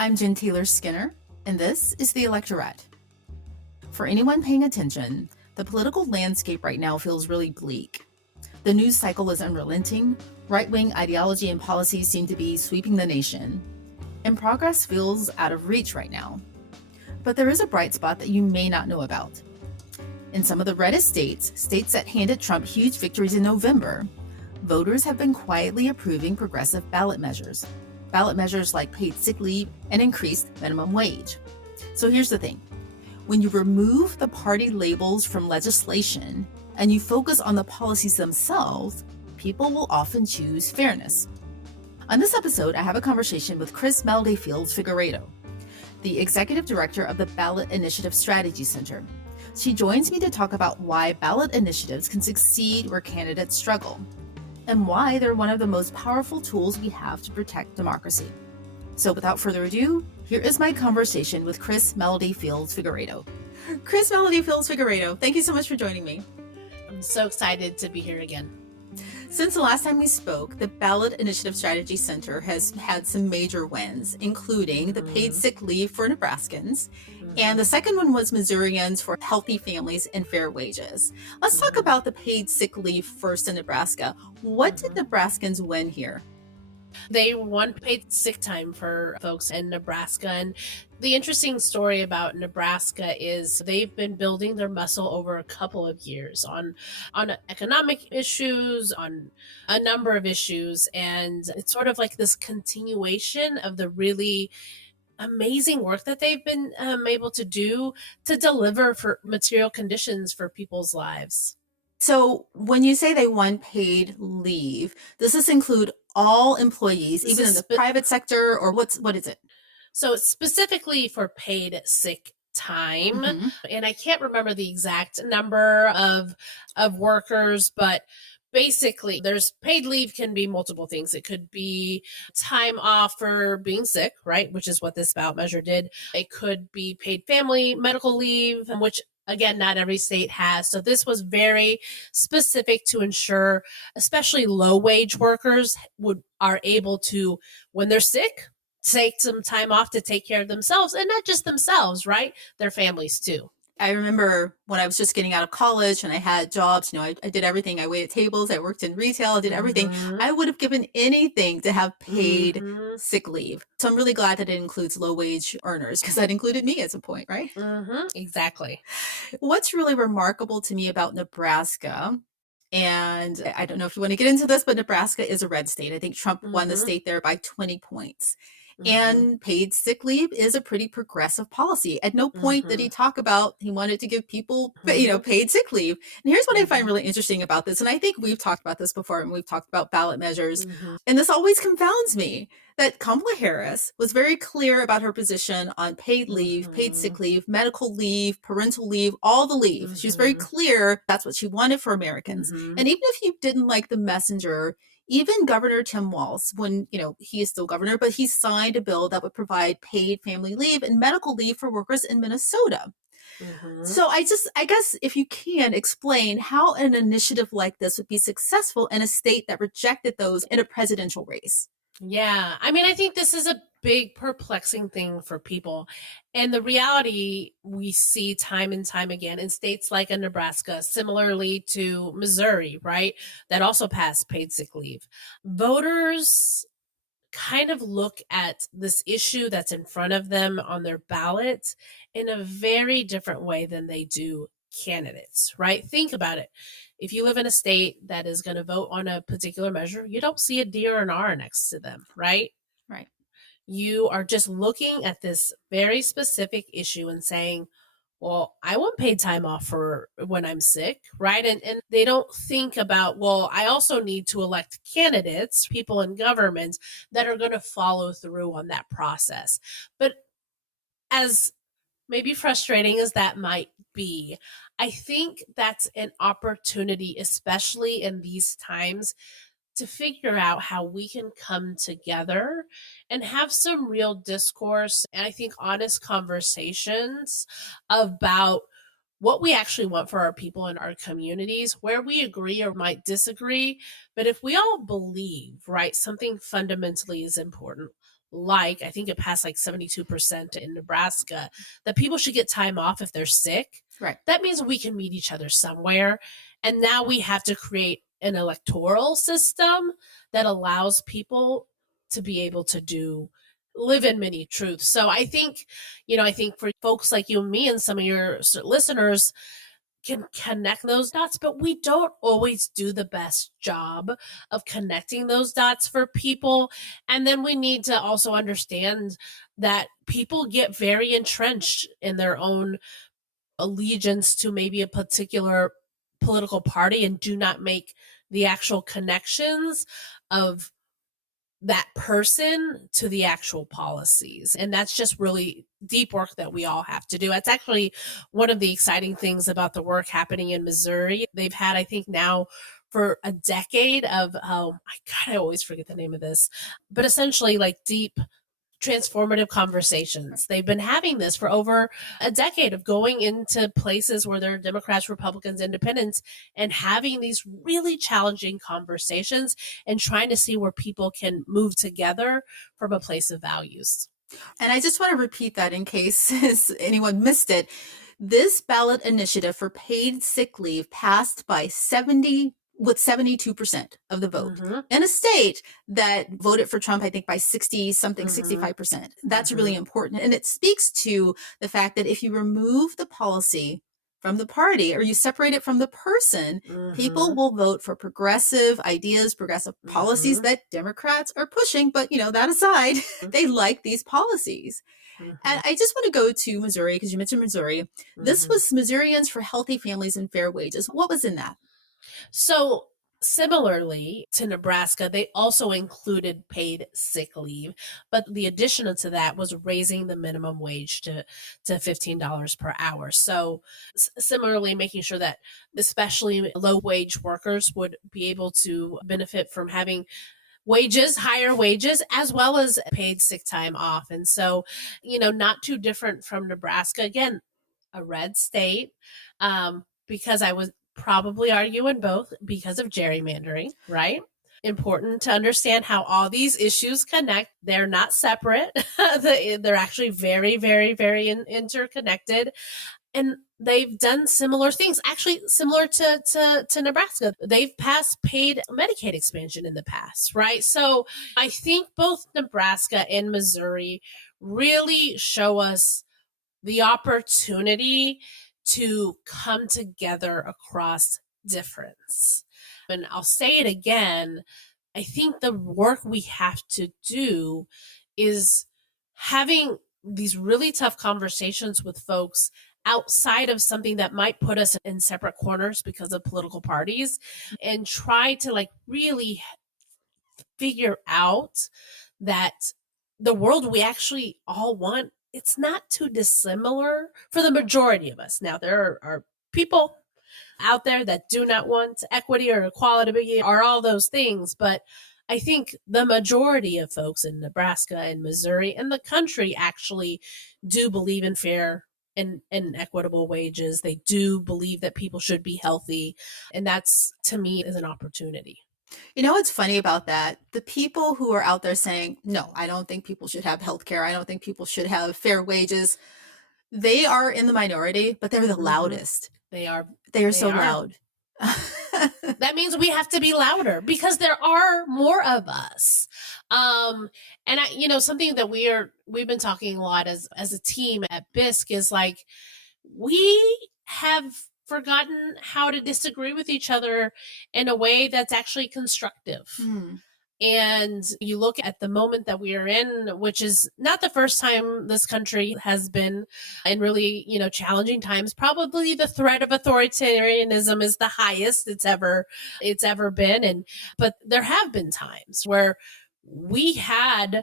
I'm Jen Taylor Skinner, and this is the Electorette. For anyone paying attention, the political landscape right now feels really bleak. The news cycle is unrelenting, right-wing ideology and policies seem to be sweeping the nation, and progress feels out of reach right now. But there is a bright spot that you may not know about. In some of the reddest states that handed Trump huge victories in November, voters have been quietly approving progressive ballot measures. Ballot measures like paid sick leave and increased minimum wage. So here's the thing. When you remove the party labels from legislation and you focus on the policies themselves, people will often choose fairness. On this episode, I have a conversation with Chris Figueiredo, the executive director of the Ballot Initiative Strategy Center. She joins me to talk about why ballot initiatives can succeed where candidates struggle, and why they're one of the most powerful tools we have to protect democracy. So without further ado, here is my conversation with Chris Figueiredo. Chris Figueiredo, thank you so much for joining me. I'm so excited to be here again. Since the last time we spoke, the Ballot Initiative Strategy Center has had some major wins, including the paid sick leave for Nebraskans, and the second one was Missourians for healthy families and fair wages. Let's talk about the paid sick leave first in Nebraska. What did Nebraskans win here? They won paid sick time for folks in Nebraska. And the interesting story about Nebraska is they've been building their muscle over a couple of years on economic issues, on a number of issues. And it's sort of like this continuation of the really amazing work that they've been able to do to deliver for material conditions for people's lives. So when you say they won paid leave, does this include all employees, even in the private sector, or what is it? So it's specifically for paid sick time. And I can't remember the exact number of workers, but basically there's paid leave can be multiple things. It could be time off for being sick, right? Which is what this ballot measure did. It could be paid family medical leave, which again, not every state has. So this was very specific to ensure, especially low wage workers are able to, when they're sick, take some time off to take care of themselves, and not just themselves, right? Their families too. I remember when I was just getting out of college and I had jobs, I did everything. I waited tables, I worked in retail, I did everything. I would have given anything to have paid sick leave. So I'm really glad that it includes low wage earners, because that included me at some point, right? Exactly. What's really remarkable to me about Nebraska, and I don't know if you want to get into this, but Nebraska is a red state. I think Trump won the state there by 20 points. And paid sick leave is a pretty progressive policy. At no point did he talk about he wanted to give people, paid sick leave. And here's what I find really interesting about this. And I think we've talked about this before, and we've talked about ballot measures. And this always confounds me that Kamala Harris was very clear about her position on paid leave, paid sick leave, medical leave, parental leave, all the leave. She was very clear that's what she wanted for Americans. And even if you didn't like the messenger, even Governor Tim Walz, when, he is still governor, but he signed a bill that would provide paid family leave and medical leave for workers in Minnesota. So I guess if you can explain how an initiative like this would be successful in a state that rejected those in a presidential race. Yeah. I mean, I think this is a big perplexing thing for people. And the reality we see time and time again in states like in Nebraska, similarly to Missouri, right? That also passed paid sick leave. Voters kind of look at this issue that's in front of them on their ballot in a very different way than they do candidates, right? Think about it. If you live in a state that is going to vote on a particular measure, you don't see a D or an R next to them, right? Right. You are just looking at this very specific issue and saying, well, I want paid time off for when I'm sick, right? And they don't think about, well, I also need to elect candidates, people in government that are going to follow through on that process. But as maybe frustrating as that might be, I think that's an opportunity, especially in these times, to figure out how we can come together and have some real discourse and I think honest conversations about what we actually want for our people in our communities, where we agree or might disagree. But if we all believe, right, something fundamentally is important, like, I think it passed like 72% in Nebraska, that people should get time off if they're sick. Right. That means we can meet each other somewhere. And now we have to create an electoral system that allows people to be able to live in many truths. So I think, I think for folks like you and me and some of your listeners can connect those dots, but we don't always do the best job of connecting those dots for people. And then we need to also understand that people get very entrenched in their own allegiance to maybe a particular political party and do not make the actual connections of that person to the actual policies. And that's just really deep work that we all have to do. It's actually one of the exciting things about the work happening in Missouri. They've had, I think now for a decade of, I always forget the name of this, but essentially like deep transformative conversations. They've been having this for over a decade of going into places where there are Democrats, Republicans, Independents, and having these really challenging conversations and trying to see where people can move together from a place of values. And I just want to repeat that in case anyone missed it. This ballot initiative for paid sick leave passed by 72% of the vote in a state that voted for Trump, I think by 60 something, 65%. That's really important. And it speaks to the fact that if you remove the policy from the party or you separate it from the person, people will vote for progressive ideas, progressive policies that Democrats are pushing. But, that aside, they like these policies. And I just want to go to Missouri because you mentioned Missouri. This was Missourians for Healthy Families and Fair Wages. What was in that? So similarly to Nebraska, they also included paid sick leave, but the addition to that was raising the minimum wage to $15 per hour. So similarly, making sure that especially low wage workers would be able to benefit from having higher wages, as well as paid sick time off. And so, not too different from Nebraska. Again, a red state, because I was probably arguing both because of gerrymandering, right? Important to understand how all these issues connect. They're not separate. They're actually very, very, very interconnected. And they've done similar things, actually similar to Nebraska. They've passed paid Medicaid expansion in the past, right? So I think both Nebraska and Missouri really show us the opportunity to come together across difference. And I'll say it again, I think the work we have to do is having these really tough conversations with folks outside of something that might put us in separate corners because of political parties, and try to really figure out that the world we actually all want, it's not too dissimilar for the majority of us. Now, there are people out there that do not want equity or equality or all those things, but I think the majority of folks in Nebraska and Missouri and the country actually do believe in fair and equitable wages. They do believe that people should be healthy. And that's, to me, is an opportunity. What's funny about that? The people who are out there saying, no, I don't think people should have health care. I don't think people should have fair wages. They are in the minority, but they're the loudest. They are so loud. That means we have to be louder because there are more of us. And something that we've been talking a lot as a team at BISC is we have forgotten how to disagree with each other in a way that's actually constructive. And you look at the moment that we are in, which is not the first time this country has been in really, challenging times. Probably the threat of authoritarianism is the highest it's ever been. But there have been times where we had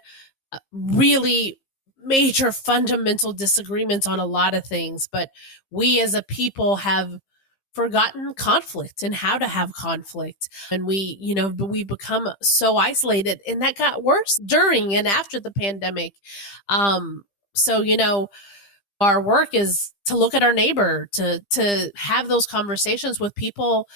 really major fundamental disagreements on a lot of things, but we as a people have forgotten conflict and how to have conflict. And we become so isolated, and that got worse during and after the pandemic. So, Our work is to look at our neighbor, to have those conversations with people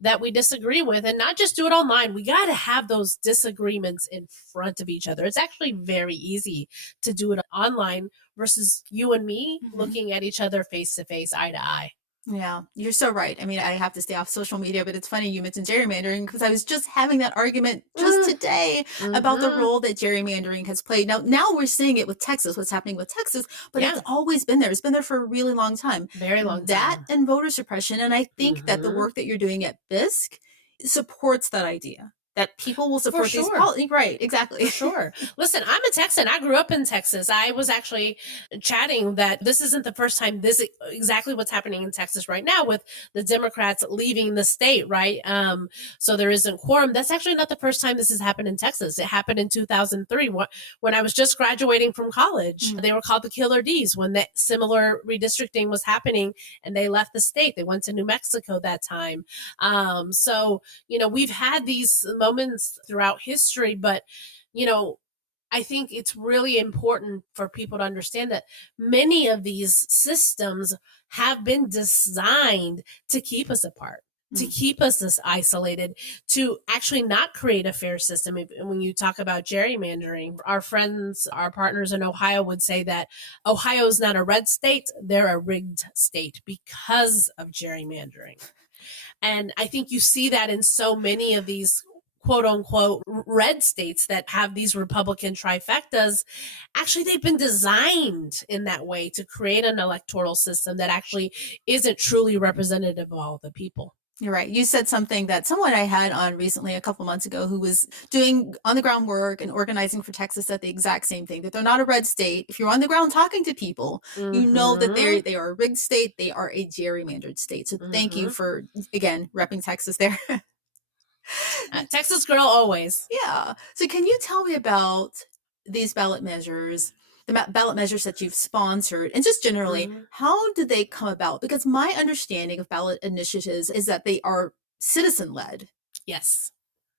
that we disagree with, and not just do it online. We got to have those disagreements in front of each other. It's actually very easy to do it online versus you and me looking at each other face to face, eye to eye. Yeah, you're so right. I mean, I have to stay off social media, but it's funny you mentioned gerrymandering because I was just having that argument just today about the role that gerrymandering has played. Now we're seeing it with Texas, what's happening with Texas, but it's always been there. It's been there for a really long time. Very long That time. and voter suppression. And I think that the work that you're doing at BISC supports that idea. That people will support these policies. Right, exactly. For sure. Listen, I'm a Texan. I grew up in Texas. I was actually chatting that this isn't the first time this exactly what's happening in Texas right now with the Democrats leaving the state, right? So there isn't quorum. That's actually not the first time this has happened in Texas. It happened in 2003 when I was just graduating from college. They were called the Killer D's when that similar redistricting was happening, and they left the state. They went to New Mexico that time. So, we've had these moments throughout history, but I think it's really important for people to understand that many of these systems have been designed to keep us apart, to keep us this isolated, to actually not create a fair system. When you talk about gerrymandering, our friends, our partners in Ohio would say that Ohio is not a red state, they're a rigged state because of gerrymandering. And I think you see that in so many of these quote unquote red states that have these Republican trifectas. Actually, they've been designed in that way to create an electoral system that actually isn't truly representative of all the people. You're right. You said something that someone I had on recently a couple months ago who was doing on the ground work and organizing for Texas said the exact same thing, that they're not a red state. If you're on the ground talking to people, you know that they are a rigged state. They are a gerrymandered state. So thank you for, again, repping Texas there. Texas girl always. Yeah. So can you tell me about these ballot measures, the ballot measures that you've sponsored, and just generally, how did they come about? Because my understanding of ballot initiatives is that they are citizen-led. Yes.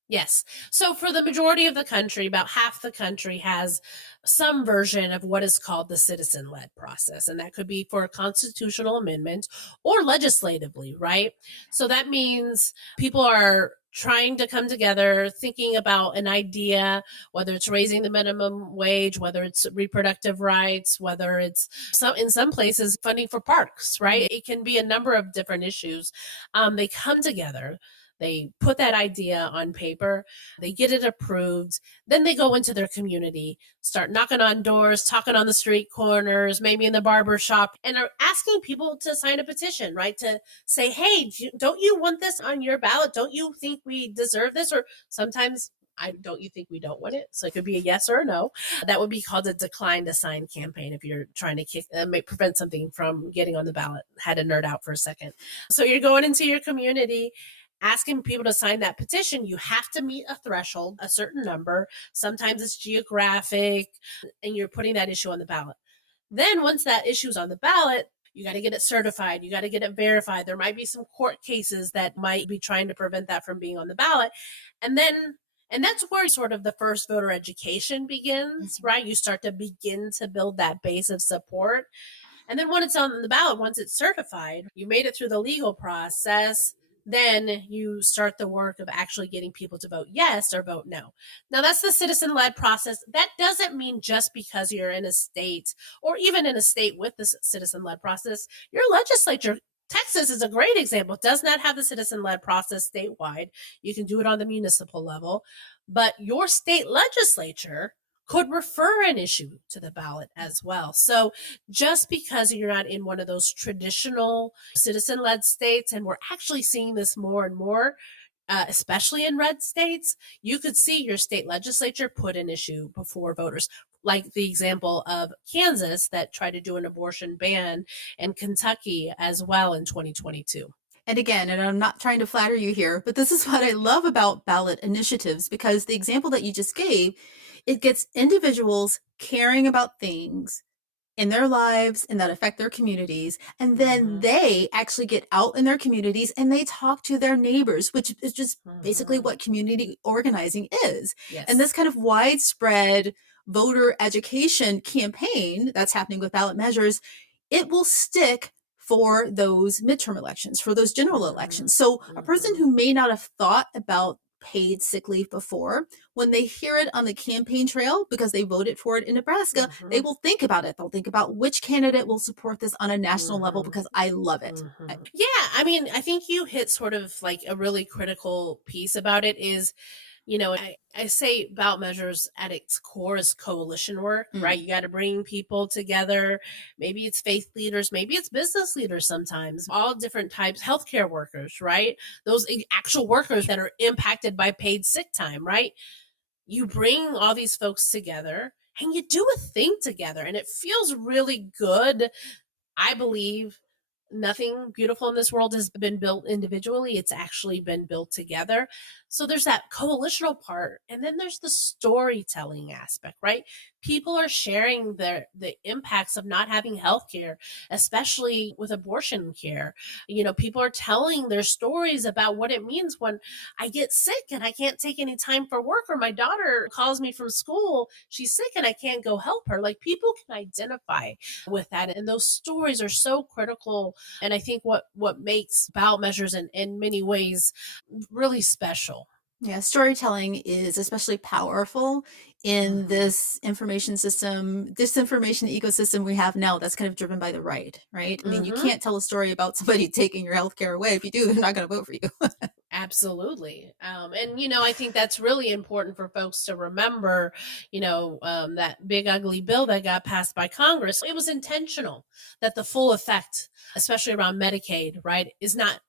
Yes. So for the majority of the country, about half the country has some version of what is called the citizen-led process. And that could be for a constitutional amendment or legislatively, right? So that means people are trying to come together, thinking about an idea, whether it's raising the minimum wage, whether it's reproductive rights, whether it's in some places funding for parks, right? It can be a number of different issues. They come together. They put that idea on paper, they get it approved, then they go into their community, start knocking on doors, talking on the street corners, maybe in the barber shop, and are asking people to sign a petition, right? To say, hey, don't you want this on your ballot? Don't you think we deserve this? Or sometimes, don't you think we don't want it? So it could be a yes or a no. That would be called a decline to sign campaign if you're trying to prevent something from getting on the ballot. Had to nerd out for a second. So you're going into your community, asking people to sign that petition. You have to meet a threshold, a certain number. Sometimes it's geographic, and you're putting that issue on the ballot. Then once that issue is on the ballot, you got to get it certified. You got to get it verified. There might be some court cases that might be trying to prevent that from being on the ballot. And that's where sort of the first voter education begins, right? You start to begin to build that base of support. And then when it's on the ballot, once it's certified, you made it through the legal process, then you start the work of actually getting people to vote yes or vote no. Now, that's the citizen-led process. That doesn't mean just because you're in a state, or even in a state with the citizen-led process, your legislature, Texas is a great example, does not have the citizen-led process statewide. You can do it on the municipal level, but your state legislature could refer an issue to the ballot as well. So just because you're not in one of those traditional citizen-led states, and we're actually seeing this more and more, especially in red states, you could see your state legislature put an issue before voters, like the example of Kansas that tried to do an abortion ban, and Kentucky as well in 2022. And again, and I'm not trying to flatter you here, but this is what I love about ballot initiatives, because the example that you just gave, it gets individuals caring about things in their lives and that affect their communities. And then they actually get out in their communities and they talk to their neighbors, which is just basically what community organizing is. Yes. And this kind of widespread voter education campaign that's happening with ballot measures it will stick for those midterm elections, for those general elections. So a person who may not have thought about paid sick leave before, when they hear it on the campaign trail because they voted for it in Nebraska, they will think about it. They'll think about which candidate will support this on a national level because I love it. Yeah, I mean, I think you hit sort of like a really critical piece about it is, I say ballot measures at its core is coalition work, right? You got to bring people together. Maybe it's faith leaders, maybe it's business leaders sometimes, all different types, healthcare workers, right? Those actual workers that are impacted by paid sick time, right? You bring all these folks together and you do a thing together, and it feels really good. I believe nothing beautiful in this world has been built individually. It's actually been built together. So there's that coalitional part. And then there's the storytelling aspect, right? People are sharing the impacts of not having health care, especially with abortion care. People are telling their stories about what it means when I get sick and I can't take any time for work, or my daughter calls me from school, she's sick and I can't go help her. Like, people can identify with that. And those stories are so critical. And I think what makes ballot measures in many ways really special. Yeah, storytelling is especially powerful in this information system, disinformation ecosystem we have now that's kind of driven by the right? I mean, you can't tell a story about somebody taking your healthcare away. If you do, they're not going to vote for you. Absolutely. I think that's really important for folks to remember, that big ugly bill that got passed by Congress. It was intentional that the full effect, especially around Medicaid, right, is not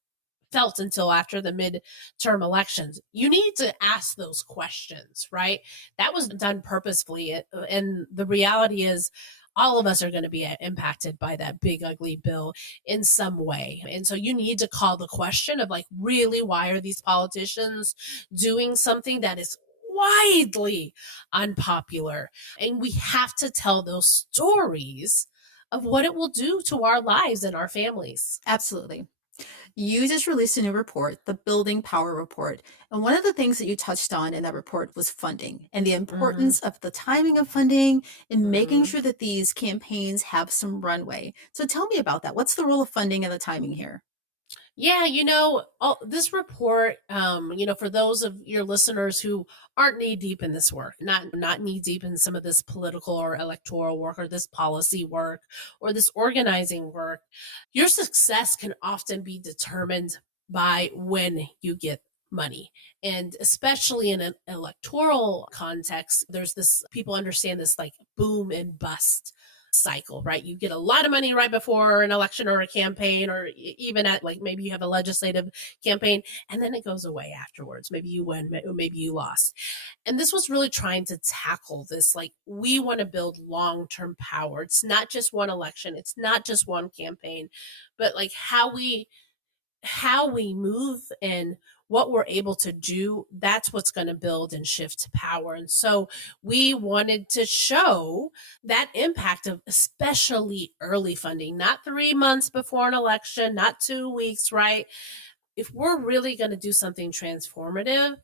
felt until after the midterm elections. You need to ask those questions, right? That was done purposefully. And the reality is, all of us are going to be impacted by that big ugly bill in some way. And so you need to call the question of, like, really, why are these politicians doing something that is widely unpopular? And we have to tell those stories of what it will do to our lives and our families. Absolutely. You just released a new report, the Building Power Report. And one of the things that you touched on in that report was funding and the importance of the timing of funding and making sure that these campaigns have some runway. So tell me about that. What's the role of funding and the timing here? Yeah, this report, for those of your listeners who aren't knee deep in this work, not knee deep in some of this political or electoral work or this policy work or this organizing work, your success can often be determined by when you get money. And especially in an electoral context, there's this, people understand this like boom and bust cycle, right? You get a lot of money right before an election or a campaign, or even at, like, maybe you have a legislative campaign, and then it goes away afterwards. Maybe you win, maybe you lost. And this was really trying to tackle this. Like, we want to build long-term power. It's not just one election, it's not just one campaign, but like how we move and what we're able to do, that's what's going to build and shift power. And so we wanted to show that impact of especially early funding, not 3 months before an election, not 2 weeks, right? If we're really going to do something transformative,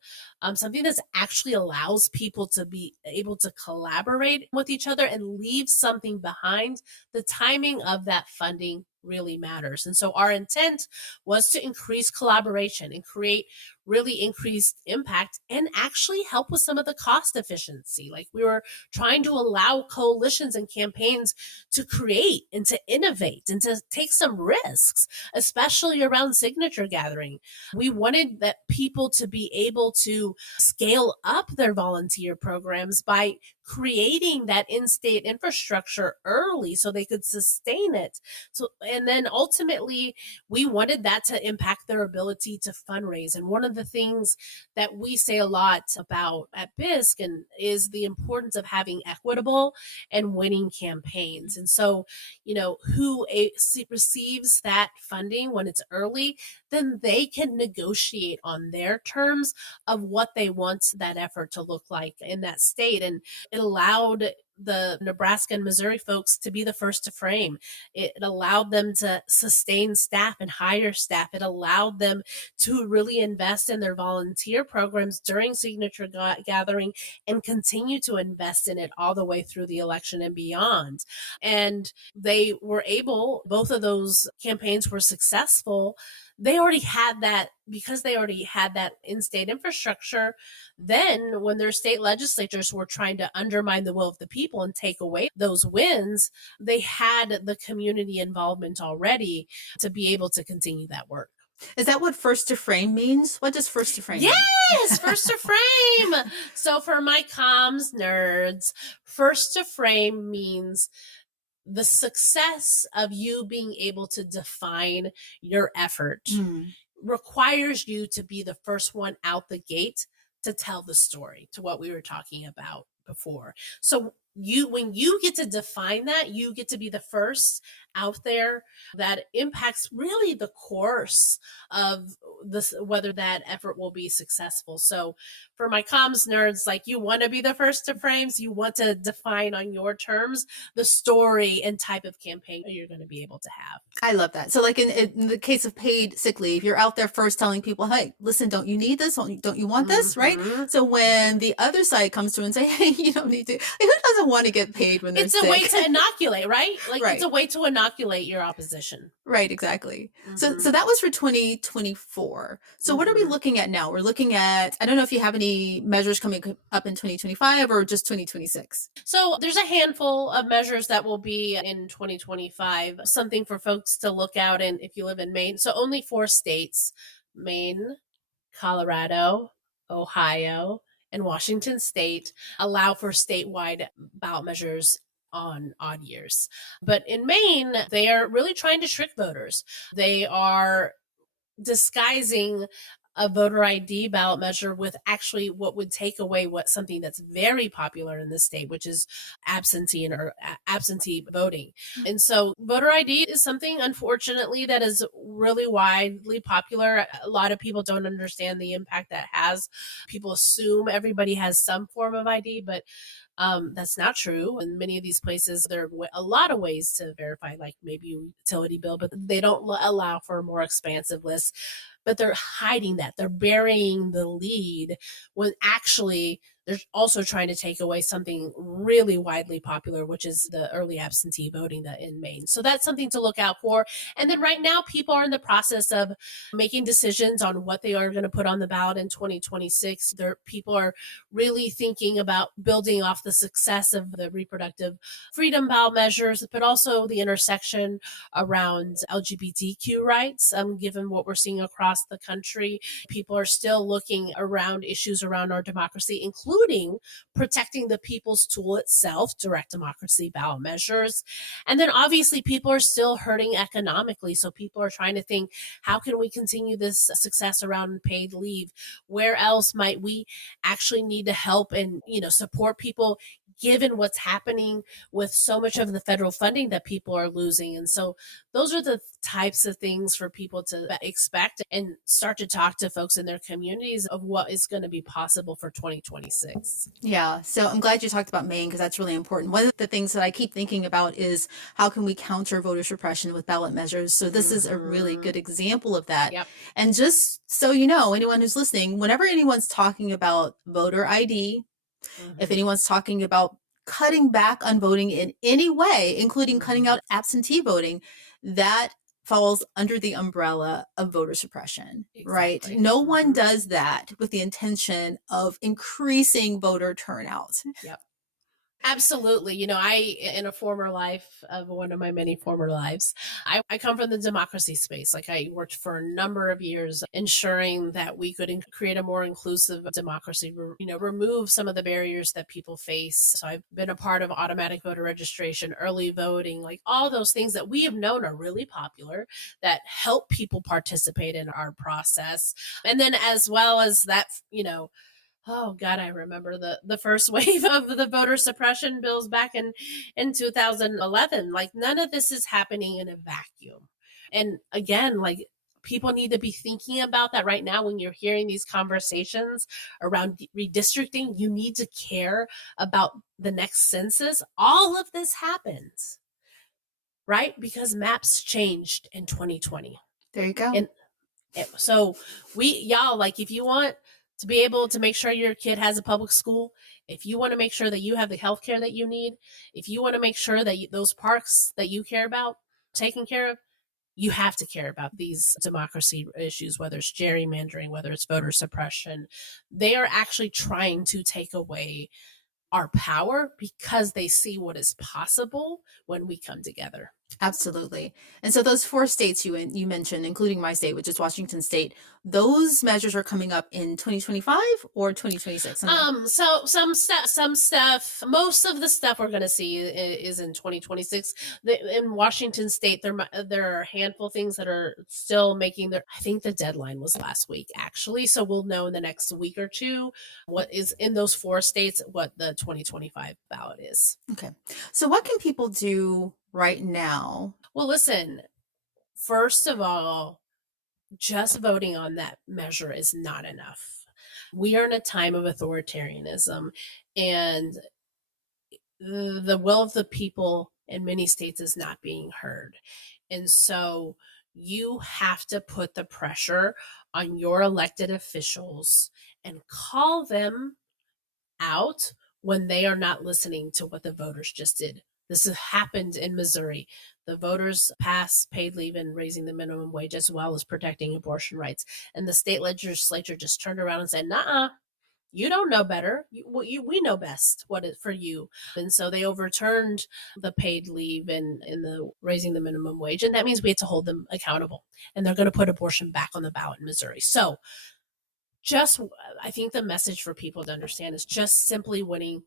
something that actually allows people to be able to collaborate with each other and leave something behind, the timing of that funding really matters. And so our intent was to increase collaboration and create really increased impact and actually help with some of the cost efficiency. Like, we were trying to allow coalitions and campaigns to create and to innovate and to take some risks, especially around signature gathering. We wanted that people to be able to scale up their volunteer programs by creating that in-state infrastructure early so they could sustain it. So, and then ultimately, we wanted that to impact their ability to fundraise. And one of the things that we say a lot about at BISC and is the importance of having equitable and winning campaigns. And so, who receives that funding when it's early, then they can negotiate on their terms of what they want that effort to look like in that state. And it allowed the Nebraska and Missouri folks to be the first to frame. It allowed them to sustain staff and hire staff. It allowed them to really invest in their volunteer programs during signature gathering and continue to invest in it all the way through the election and beyond. And they were able, both of those campaigns were successful. They already had that, because they already had that in-state infrastructure. Then when their state legislatures were trying to undermine the will of the people and take away those wins, they had the community involvement already to be able to continue that work. Is that what first to frame means? What does first to frame mean? Yes, first to frame. So for my comms nerds, first to frame means the success of you being able to define your effort requires you to be the first one out the gate to tell the story, to what we were talking about before. So when you get to define that, you get to be the first out there. That impacts really the course of this, whether that effort will be successful. So for my comms nerds, like, you want to be the first to frames, you want to define on your terms the story and type of campaign you're going to be able to have. I love that. So like in the case of paid sick leave, you're out there first telling people, hey, listen, don't you need this? Don't you want this? Right? So when the other side comes through and say, hey, you don't need to, who doesn't want to get paid when they're it's sick? A way to inoculate, right? Like, right. It's a way to inoculate your opposition. Right, exactly. So that was for 2024. So what are we looking at now? We're looking at, I don't know if you have any measures coming up in 2025 or just 2026. So there's a handful of measures that will be in 2025, something for folks to look out. And if you live in Maine, so only 4 states, Maine, Colorado, Ohio, and Washington State, allow for statewide ballot measures on odd years. But in Maine, they are really trying to trick voters. They are disguising a voter ID ballot measure with actually what would take away something that's very popular in the state, which is absentee voting. And so voter ID is something, unfortunately, that is really widely popular. A lot of people don't understand the impact that has. People assume everybody has some form of ID, but that's not true. In many of these places, there are a lot of ways to verify, like maybe a utility bill, but they don't allow for a more expansive list. But they're hiding that. They're burying the lead when actually they're also trying to take away something really widely popular, which is the early absentee voting in Maine. So that's something to look out for. And then right now, people are in the process of making decisions on what they are going to put on the ballot in 2026. People are really thinking about building off the success of the reproductive freedom ballot measures, but also the intersection around LGBTQ rights. Given what we're seeing across the country, people are still looking around issues around our democracy, including protecting the people's tool itself, direct democracy ballot measures. And then obviously people are still hurting economically. So people are trying to think, how can we continue this success around paid leave? Where else might we actually need to help and, support people, given what's happening with so much of the federal funding that people are losing? And so those are the types of things for people to expect and start to talk to folks in their communities of what is going to be possible for 2026. Yeah. So I'm glad you talked about Maine, because that's really important. One of the things that I keep thinking about is how can we counter voter suppression with ballot measures? So this is a really good example of that. Yep. And just so you know, anyone who's listening, whenever anyone's talking about voter ID, if anyone's talking about cutting back on voting in any way, including cutting out absentee voting, that falls under the umbrella of voter suppression, right? No one does that with the intention of increasing voter turnout. Yep. Absolutely. In a former life of one of my many former lives, I come from the democracy space. Like, I worked for a number of years ensuring that we could create a more inclusive democracy, remove some of the barriers that people face. So I've been a part of automatic voter registration, early voting, like all those things that we have known are really popular that help people participate in our process. And then as well as that, oh God, I remember the first wave of the voter suppression bills back in 2011. Like, none of this is happening in a vacuum. And again, like, People need to be thinking about that right now when you're hearing these conversations around redistricting. You need to care about the next census. All of this happens, right? Because maps changed in 2020. There you go. And so y'all, like, if you want to be able to make sure your kid has a public school, if you want to make sure that you have the health care that you need, if you want to make sure that those parks that you care about taken care of, you have to care about these democracy issues, whether it's gerrymandering, whether it's voter suppression. They are actually trying to take away our power because they see what is possible when we come together. Absolutely. And so those 4 states you mentioned, including my state, which is Washington State, those measures are coming up in 2025 or 2026? So some stuff, most of the stuff we're going to see is in 2026. In Washington State, there are a handful of things that are still making I think the deadline was last week, actually. So we'll know in the next week or two what is in those 4 states, what the 2025 ballot is. Okay. So what can people do right now? Well, listen, first of all, just voting on that measure is not enough. We are in a time of authoritarianism, and the will of the people in many states is not being heard. And so you have to put the pressure on your elected officials and call them out when they are not listening to what the voters just did. This has happened in Missouri. The voters passed paid leave and raising the minimum wage as well as protecting abortion rights. And the state legislature just turned around and said, "Nuh-uh, you don't know better. We know best what is for you." And so they overturned the paid leave and the raising the minimum wage. And that means we have to hold them accountable. And they're going to put abortion back on the ballot in Missouri. So I think the message for people to understand is just simply winning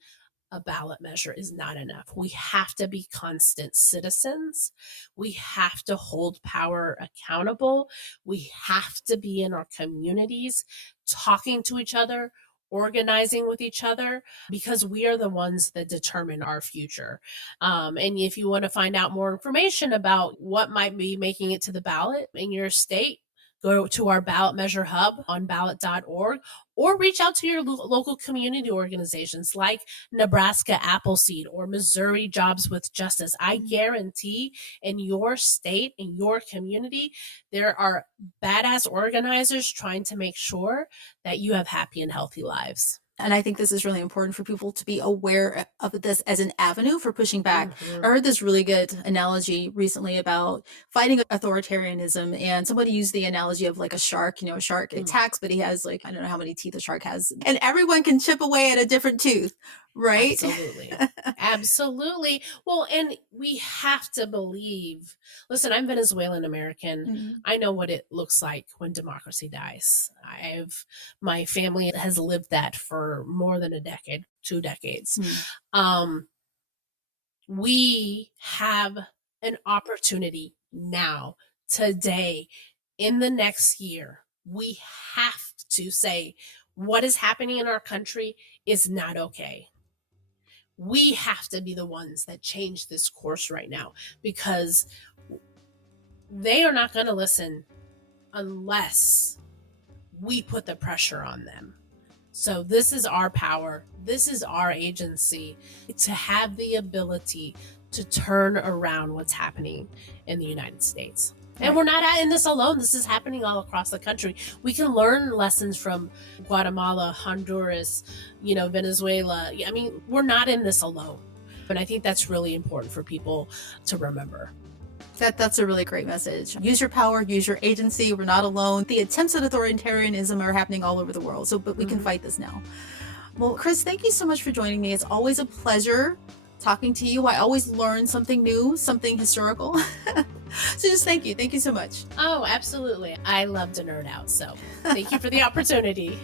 a ballot measure is not enough. We have to be constant citizens. We have to hold power accountable. We have to be in our communities, talking to each other, organizing with each other, because we are the ones that determine our future. And if you want to find out more information about what might be making it to the ballot in your state, go to our ballot measure hub on ballot.org, or reach out to your local community organizations like Nebraska Appleseed or Missouri Jobs with Justice. I guarantee in your state, in your community, there are badass organizers trying to make sure that you have happy and healthy lives. And I think this is really important for people to be aware of this as an avenue for pushing back. I heard this really good analogy recently about fighting authoritarianism, and somebody used the analogy of like a shark. A shark attacks, but he has I don't know how many teeth a shark has, and everyone can chip away at a different tooth, right? Absolutely. Absolutely. Well, and we have to believe, listen, I'm Venezuelan American. Mm-hmm. I know what it looks like when democracy dies. My family has lived that for more than a decade, 2 decades. Mm-hmm. We have an opportunity now, today, in the next year. We have to say what is happening in our country is not okay. We have to be the ones that change this course right now, because they are not going to listen unless we put the pressure on them. So this is our power. This is our agency to have the ability to turn around what's happening in the United States. And we're not in this alone. This is happening all across the country. We can learn lessons from Guatemala, Honduras, Venezuela. I mean, we're not in this alone. And I think that's really important for people to remember. That's a really great message. Use your power, use your agency. We're not alone. The attempts at authoritarianism are happening all over the world. But we can fight this now. Well, Chris, thank you so much for joining me. It's always a pleasure talking to you. I always learn something new, something historical. So just thank you. Thank you so much. Oh, absolutely. I love to nerd out. So thank you for the opportunity.